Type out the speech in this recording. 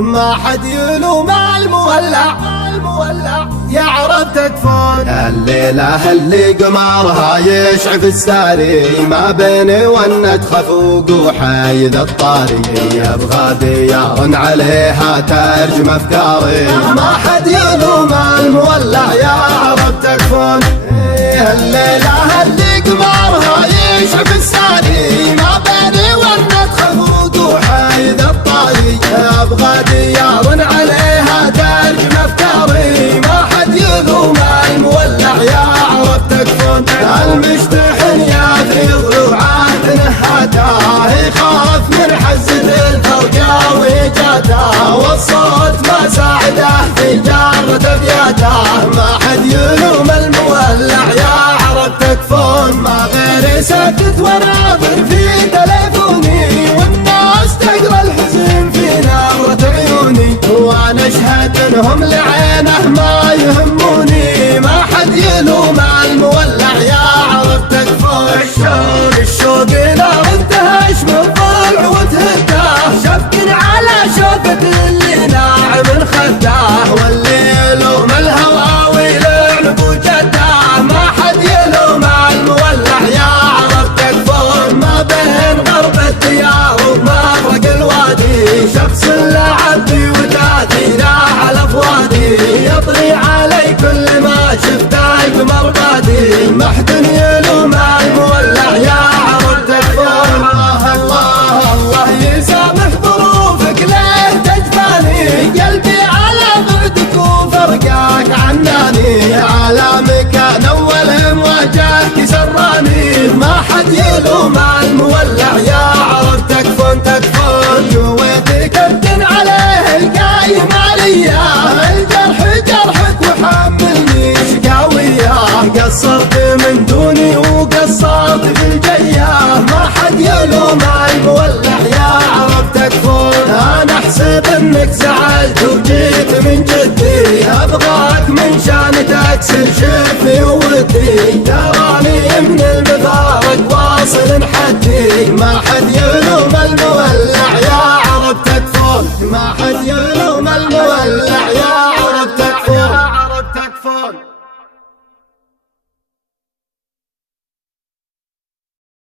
ما حد يلوم المولع يعرف تكفون. الليلة اللي قمرها يشعف الساري ما بين ونة خفوق وحيد الطاري يبغى ديار عليها ترجم افكاري. ما حد يلوم المولع يعرف تكفون. الليلة اللي قمرها يشعف الساري ما بين ونة خفوق وحيد الطاري يبغى ديار عليها ترجم افكاري. ما حد يلوم المولع يعرف تكفون. المشتحن يفيض وعاد نهاته يخاف من حزة الفرقة وجاته والصوت ما ساعده في جارة ابياته. ما حد يلوم المولع يعرف تكفون. ما غير سكت وناظر في تليفوني والناس تقرا الحزن في نظرة عيوني وانا اشهد انهم لعينه ما يهموني. ما حد يلوم المولع يعرف تكفون. الشوق لا انتهش من ضلع وتهداه شبك على شوفة اللي ناعم خداه واللي يلوم الهوى ويلعب وجداه. ما حد يلوم المولع يعرف تكفون. ما بين غرب الديار ومفرق الوادي شخص لعب في ودادي راح الافوادي يطري علي كل ما شفته بمربادي. ما حد يلوم المولع يعرف تكفون. الله يسامح ظروفك ليه تجفاني قلبي على بعدك وفرقاك عناني على مكان اول مواجهك سراني. ما حد يلوم المولع يعرف تكفون. جويتك كابتن عليه القايم عليا الجرح جرحك وحملني شقاوية قصرت من دوني وقصرت في الجية. ما حد يلوم المولع يعرف تكفون. انا احسب انك زعلت وجيت من جدي ابغاك من شان تكسر شفي ودي تراني من